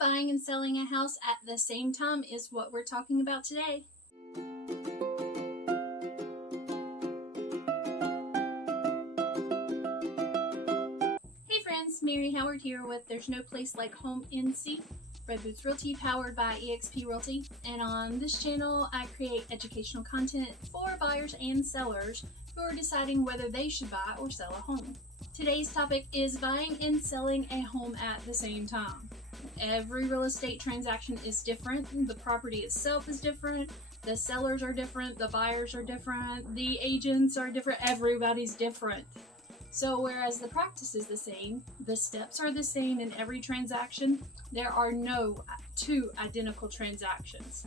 Buying and selling a house at the same time is what we're talking about today. Hey friends, Mary Howard here with There's No Place Like Home NC, Red Boots Realty powered by eXp Realty, and on this channel I create educational content for buyers and sellers who are deciding whether they should buy or sell a home. Today's topic is buying and selling a home at the same time. Every real estate transaction is different. The property itself is different. The sellers are different. The buyers are different. The agents are different. Everybody's different. So whereas the practice is the same, the steps are the same in every transaction, there are no two identical transactions.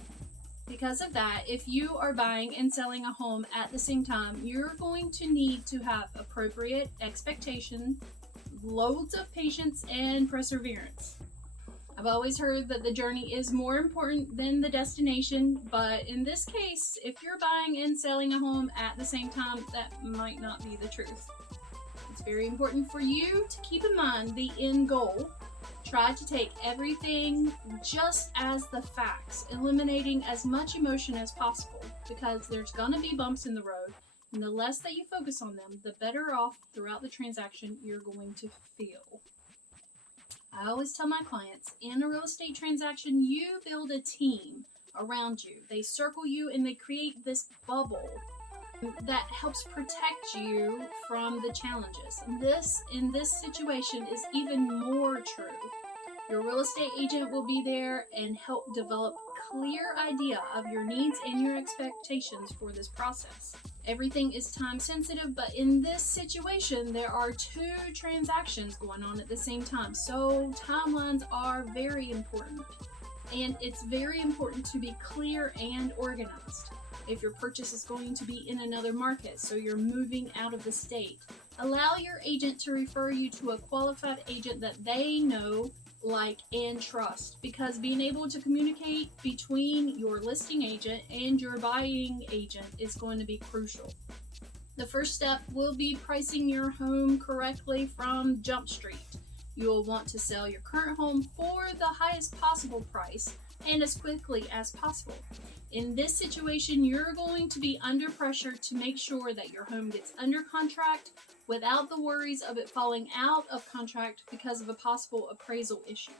Because of that, if you are buying and selling a home at the same time, you're going to need to have appropriate expectation, loads of patience, and perseverance. I've always heard that the journey is more important than the destination, but in this case, if you're buying and selling a home at the same time, that might not be the truth. It's very important for you to keep in mind the end goal. Try to take everything just as the facts, eliminating as much emotion as possible, because there's going to be bumps in the road, and the less that you focus on them, the better off throughout the transaction you're going to feel. I always tell my clients, in a real estate transaction, you build a team around you. They circle you and they create this bubble that helps protect you from the challenges. And this, in this situation, is even more true. Your real estate agent will be there and help develop a clear idea of your needs and your expectations for this process. Everything is time sensitive, but in this situation, there are two transactions going on at the same time. So timelines are very important. And it's very important to be clear and organized. If your purchase is going to be in another market, so you're moving out of the state, allow your agent to refer you to a qualified agent that they know, like, and trust, because being able to communicate between your listing agent and your buying agent is going to be crucial. The first step will be pricing your home correctly from Jump Street. You will want to sell your current home for the highest possible price and as quickly as possible. In this situation, you're going to be under pressure to make sure that your home gets under contract without the worries of it falling out of contract because of a possible appraisal issue.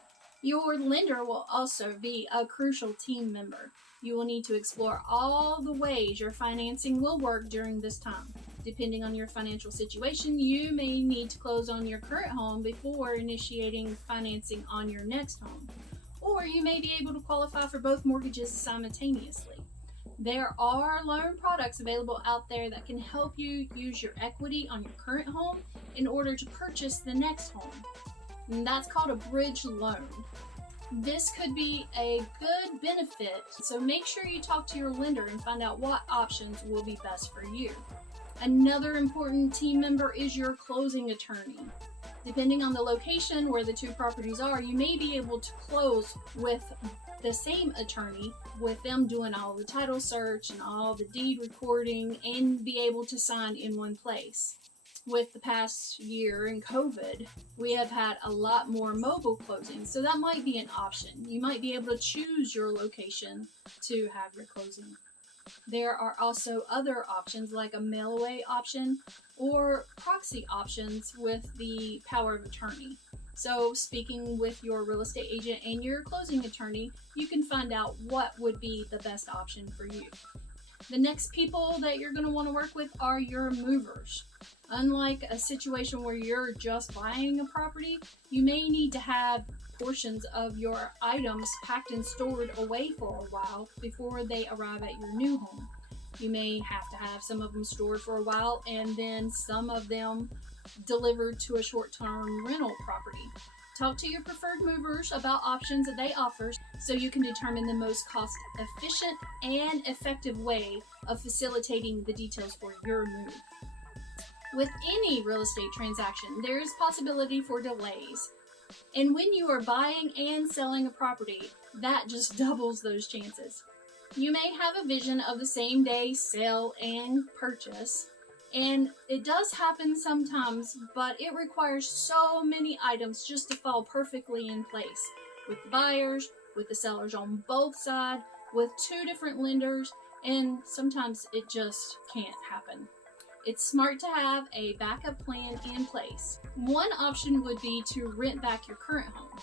Your lender will also be a crucial team member. You will need to explore all the ways your financing will work during this time. Depending on your financial situation, you may need to close on your current home before initiating financing on your next home. Or you may be able to qualify for both mortgages simultaneously. There are loan products available out there that can help you use your equity on your current home in order to purchase the next home. And that's called a bridge loan. This could be a good benefit, so make sure you talk to your lender and find out what options will be best for you. Another important team member is your closing attorney. Depending on the location where the two properties are, you may be able to close with the same attorney, with them doing all the title search and all the deed recording, and be able to sign in one place. With the past year in COVID, we have had a lot more mobile closings, so that might be an option. You might be able to choose your location to have your closing. There are also other options like a mail-away option or proxy options with the power of attorney. So speaking with your real estate agent and your closing attorney, you can find out what would be the best option for you. The next people that you're going to want to work with are your movers. Unlike a situation where you're just buying a property, you may need to have portions of your items packed and stored away for a while before they arrive at your new home. You may have to have some of them stored for a while and then some of them delivered to a short-term rental property. Talk to your preferred movers about options that they offer so you can determine the most cost-efficient and effective way of facilitating the details for your move. With any real estate transaction, there is possibility for delays. And when you are buying and selling a property, that just doubles those chances. You may have a vision of the same day sale and purchase, and it does happen sometimes, but it requires so many items just to fall perfectly in place. with the buyers, with the sellers on both sides, with 2 different lenders, and sometimes it just can't happen. It's smart to have a backup plan in place. One option would be to rent back your current home,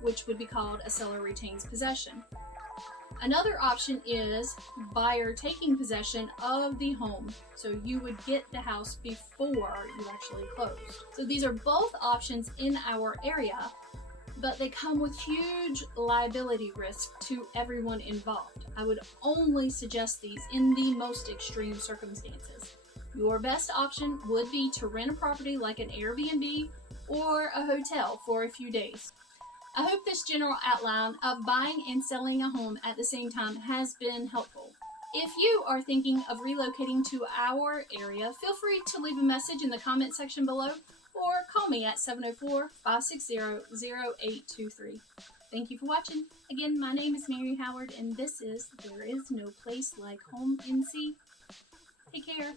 which would be called a seller retains possession. Another option is buyer taking possession of the home, so you would get the house before you actually close. So these are both options in our area, but they come with huge liability risk to everyone involved. I would only suggest these in the most extreme circumstances. Your best option would be to rent a property like an Airbnb or a hotel for a few days. I hope this general outline of buying and selling a home at the same time has been helpful. If you are thinking of relocating to our area, feel free to leave a message in the comment section below or call me at 704-560-0823. Thank you for watching. Again, my name is Mary Howard, and this is There Is No Place Like Home NC. Take care.